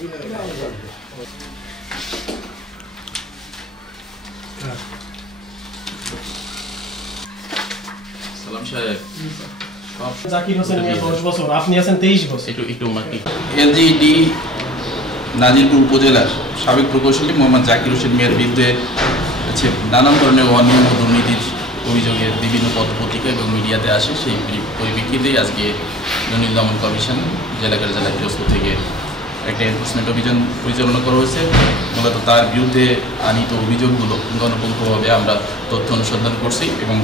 সালাম সাহেব। জাকির হোসেন মিয়া 10 বছর, আপনি আছেন 23 বছর। একটু মাটি। এলজিইডি নাজিরপুর উপজেলার সাবেক প্রকৌশলী মোহাম্মদ জাকির হোসেন মিয়ার বিরুদ্ধে নানান ধরনের অনিয়ম ও দুর্নীতির অভিযোগে বিভিন্ন পত্রপত্রিকা এবং মিডিয়াতে আসে। সেই পরিপ্রেক্ষিতেই আজকে জননীয় দমন কমিশন জেলা পিরোজপুর থেকে একটা এনফোর্সমেন্ট অভিযান পরিচালনা করা হয়েছে। মূলত তার বিরুদ্ধে আনিত অভিযোগগুলো পুঙ্খানুপুঙ্খভাবে আমরা তথ্য অনুসন্ধান করছি এবং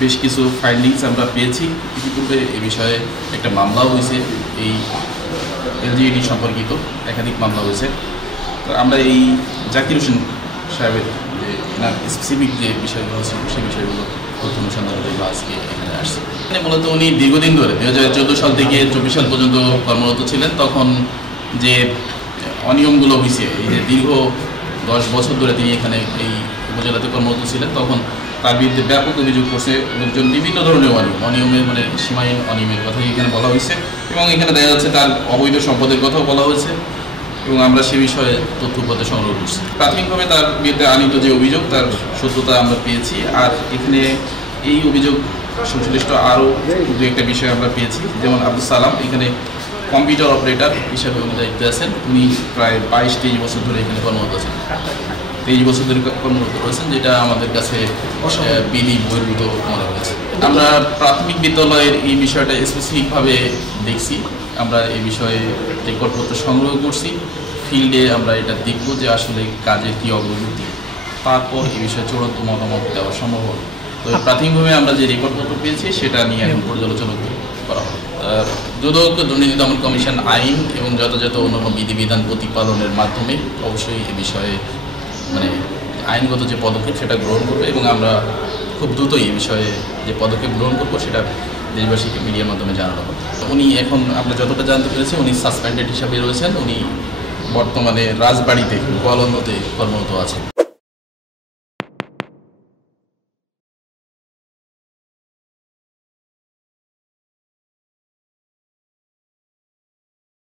বেশ কিছু ফাইন্ডিংস আমরা পেয়েছি। ইতিপূর্বে এ বিষয়ে একটা মামলাও হয়েছে, এই এলজিইডি সম্পর্কিত একাধিক মামলা হয়েছে। তো আমরা এই জাকির হোসেন সাহেবের যে স্পেসিফিক যে বিষয়গুলো ছিল সেই বিষয়গুলো তথ্য অনুসন্ধান করে আজকে এখানে আসছে। মূলত উনি দীর্ঘদিন ধরে 2014 সাল থেকে 24 সাল পর্যন্ত কর্মরত ছিলেন। তখন যে অনিয়মগুলো হয়েছে, এই যে দীর্ঘ 10 বছর ধরে তিনি এখানে এই উপজেলাতে কর্মরত ছিলেন, তখন তার বিরুদ্ধে ব্যাপক অভিযোগ করছে লোকজন। বিভিন্ন ধরনের অনিয়মের মানে সীমাহীন অনিয়মের কথাই এখানে বলা হয়েছে এবং এখানে দেখা যাচ্ছে তার অবৈধ সম্পদের কথাও বলা হয়েছে এবং আমরা সে বিষয়ে তথ্যপত্র সংগ্রহ করছি। প্রাথমিকভাবে তার বিরুদ্ধে আনিত যে অভিযোগ তার সত্যতা আমরা পেয়েছি। আর এখানে এই অভিযোগ সংশ্লিষ্ট আরও দু একটা বিষয় আমরা পেয়েছি, যেমন আব্দুল সালাম এখানে কম্পিউটার অপারেটর হিসাবে উনি দায়িত্বে আছেন। উনি প্রায় 22-23 বছর ধরে এখানে কর্মরত আছেন, 23 বছর ধরে কর্মরত রয়েছেন, যেটা আমাদের কাছে বিধি বহির্ভূত মনে হয়েছে। আমরা প্রাথমিক বিদ্যালয়ের এই বিষয়টা স্পেসিফিকভাবে দেখছি। আমরা এই বিষয়ে রেকর্ডপত্র সংগ্রহ করছি। ফিল্ডে আমরা এটা দেখব যে আসলে কাজের কী অগ্রগতি, তারপর এই বিষয়ে চূড়ান্ত মতামত দেওয়া সম্ভব হবে। তো প্রাথমিকভাবে আমরা যে রেকর্ডপত্র পেয়েছি সেটা নিয়ে এখন পর্যালোচনা করা হবে। দুদক দুর্নীতি দমন কমিশন আইন এবং যথাযথ অন্যান্য বিধিবিধান প্রতিপালনের মাধ্যমে অবশ্যই এ বিষয়ে মানে আইনগত যে পদক্ষেপ সেটা গ্রহণ করবে এবং আমরা খুব দ্রুতই এই বিষয়ে যে পদক্ষেপ গ্রহণ করবো সেটা দেশবাসীকে মিডিয়ার মাধ্যমে জানানো হবে। উনি এখন আমরা যতটা জানতে পেরেছি উনি সাসপেন্ডেড হিসাবে রয়েছেন। উনি বর্তমানে রাজবাড়িতে গোয়ালন্দতে কর্মরত আছেন।